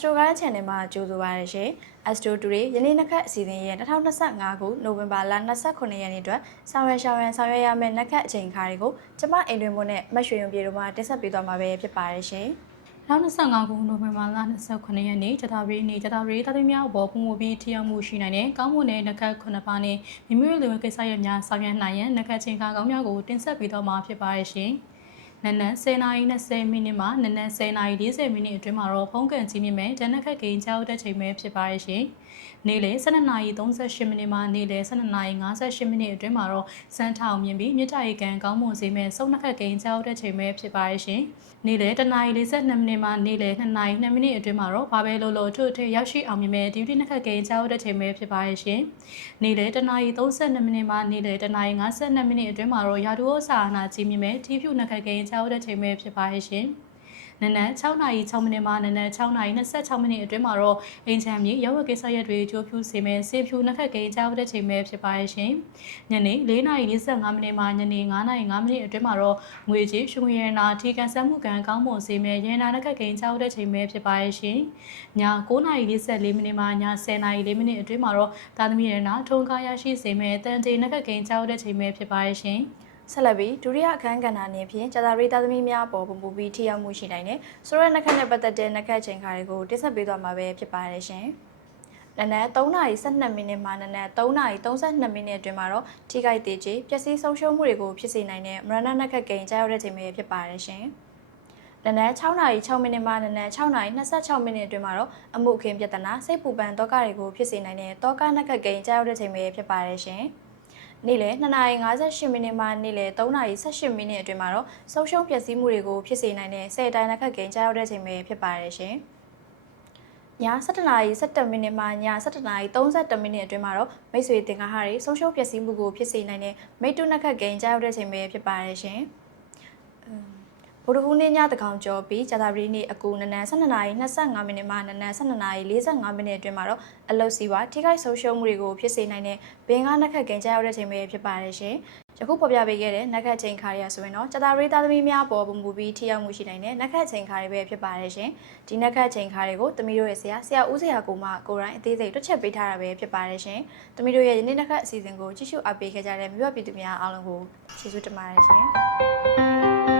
Astro Guide Channel မှာကြိုဆိုပါရရှင်။ Astro Today ယနေ့နှစ်ခတ်အစီအစဉ်ရဲ့2025ခုနိုဝင်ဘာလ29ရက်နေ့အတွက်ဆောင်ရွက်ရမယ့်နှစ်ခတ်အချိန်အခါတွေကိုကျမအိမ်တွင်မို့နဲ့မတ်ရွှေရုံပြေတို့မှတင်ဆက်ပေးသွားမှာပဲဖြစ်ပါရရှင်။ 2025ခုနိုဝင်ဘာလ29ရက်နေ့ကျတာရီနေ့သားသမီးများအပေါ်ပုံမှုပြီးထီအောင်မှုရှိနိုင်တဲ့ကောင်းမွန်တဲ့နှစ်ခတ်9ပါးနဲ့မိမိတို့လူဝင်ကိစ္စရပ်များဆောင်ရွက်နိုင်ရန်နှစ်ခတ်ချိန်ခါကောင်းများကိုတင်ဆက်ပေးသွားမှာဖြစ်ပါရရှင်။နနက်10:20မိနစ်မှနနက်10:40မိနစ်အတွင်းမှာတော့ဖုန်းကန်ကြီးမြင့်မဲ့တနက်ခတ်ကိန်းကြောက်တဲ့ချိန်ပဲဖြစ်ပါရရှင်။နေ့လယ်12:38မိနစ်မှနေ့လယ်12:58မိနစ်အတွင်းမှာတော့စမ်းထောင်မြင်ပြီးမြစ်တာရီကန်ကောင်းမွန်စေမဲ့စုံနှစ်ခတ်ကိန်းကြောက်တဲ့ချိန်ပဲဖြစ်ပါရရှင်။နေ့လယ်1:42မိနစ်မှနေ့လယ်2:02မိနစ်အတွင်းမှာတော့ဘာပဲလို့ထို့ထရောက်ရှိအောင်မြင်မဲ့ဒီနှစ်ခတ်ကိန်းကြောက်တဲ့ချိန်ပဲဖြစ်ပါရရှင်။နေ့လယ်1:32မိနစ်မှနေ့လယ်1:52မိနစ်အတွင်းမှာတော့ရာထူးစာအာဏာကြီးမြင့်မဲ့တီဖြူနှစ်ခတ်ကိန်းကြောက်တဲ့ချိန်ပဲဖြစ်ပါရရှင်။နနက်6:06မိနစ်မှနနက်6:26မိနစ်အတွင်းမှာတော့အင်ချမ်းမြေရောက်ဝကိစ္စရပ်တွေကြိုးဖြူစေမဲ့ဆေးဖြူနှစ်ခတ်ကိန်းကြောက်တဲ့ချိန်ပဲဖြစ်ပါရရှင်။ညနေ4:45မိနစ်မှညနေ9:05မိနစ်အတွင်းမှာတော့ငွေကြေးရွှေငွေရနာထီကန်ဆက်မှုကန်ကောင်းမွန်စေမဲ့ရနာနှစ်ခတ်ကိန်းကြောက်တဲ့ချိန်ပဲဖြစ်ပါရရှင်။ည9:44မိနစ်မှည10:04မိနစ်အတွင်းမှာတော့သားသမီးရနာထုံကားရရှိစေမဲ့တန်တေနှစ်ခတ်ကိန်းကြောက်တဲ့ချိန်ပဲဖြစ်ပါရရှင်။ဆက်လက်ပြီးဒုတိယအခန်းကဏ္ဍအနေဖြင့်ကျတာရီသားသမီးများပေါ်ပုံပူပြီးထိရောက်မှုရှိနိုင်တဲ့ဆိုရဲနှစ်ခတ်နဲ့ပတ်သက်တဲ့နှစ်ခတ်ချိန်ခါတွေကိုတင်ဆက်ပေးသွားမှာပဲဖြစ်ပါတယ်ရှင်။နနက်3:12မိနစ်မှနနက်3:32မိနစ်အတွင်းမှာတော့ထိခိုက်သေးချေပျက်စီးဆုံးရှုံးမှုတွေကိုဖြစ်စေနိုင်တဲ့မရဏနှစ်ခတ်ကိန်းကြားရောက်တဲ့ချိန်ပဲဖြစ်ပါတယ်ရှင်။နနက်6:06မိနစ်မှနနက်6:26မိနစ်အတွင်းမှာတော့အမှုအခင်းပြဿနာစိတ်ပူပန်တောကတွေကိုဖြစ်စေနိုင်တဲ့တောကနှစ်ခတ်ကိန်းကြားရောက်တဲ့ချိန်ပဲဖြစ်ပါတယ်ရှင်။နေ့လယ်2:58မိနစ်မှနေ့လယ်3:18မိနစ်အတွင်းမှာတော့ဆုံးရှုံးပျက်စီးမှုတွေကိုဖြစ်စေနိုင်တဲ့10တိုင်းနှစ်ခတ်ကိန်းကြားရောက်တဲ့ချိန်ပဲဖြစ်ပါတယ်ရှင်။ည7:17မိနစ်မှည7:31မိနစ်အတွင်းမှာတော့မိတ်ဆွေတင်ကားဟာတွေဆုံးရှုံးပျက်စီးမှုကိုဖြစ်စေနိုင်တဲ့မိတ္တုနှစ်ခတ်ကိန်းကြားရောက်တဲ့ချိန်ပဲဖြစ်ပါတယ်ရှင်။ဗုဒ္ဓဟူးနေ့ညတကောင်ကျော်ပြီးကြာသပတေးနေ့အကူနနက်12:25မိနစ်မှနနက်12:45မိနစ်အတွင်းမှာတော့အလုတ်စီဝါထိခိုက်ဆုံးရှုံးမှုတွေကိုဖြစ်စေနိုင်တဲ့ဘင်္ဂနှစ်ခတ်ကိန်းကြားရောက်တဲ့ချိန်ပဲဖြစ်ပါတယ်ရှင်။ယခုဖော်ပြပေးခဲ့တဲ့နှစ်ခတ်ချိန်ခါရဆိုရင်တော့ကြာသပတေးသားသမီးများပေါ်ပုံမူပြီးထိရောက်မှုရှိနိုင်တဲ့နှစ်ခတ်ချိန်ခါတွေပဲဖြစ်ပါတယ်ရှင်။ဒီနှစ်ခတ်ချိန်ခါတွေကိုသမီးတို့ရဲ့ဆရာဦးဆရာကိုမှကိုယ်တိုင်အသေးစိတ်တွက်ချက်ပေးထားတာပဲဖြစ်ပါတယ်ရှင်။သမီးတို့ရဲ့ယနေ့နှစ်ခတ်အစီအစဉ်ကိုကြည့်ရှုအားပေးခဲ့ကြတဲ့မိဘပြည်သူများအားလုံးကိုကျေးဇူးတင်ပါတယ်ရှင်။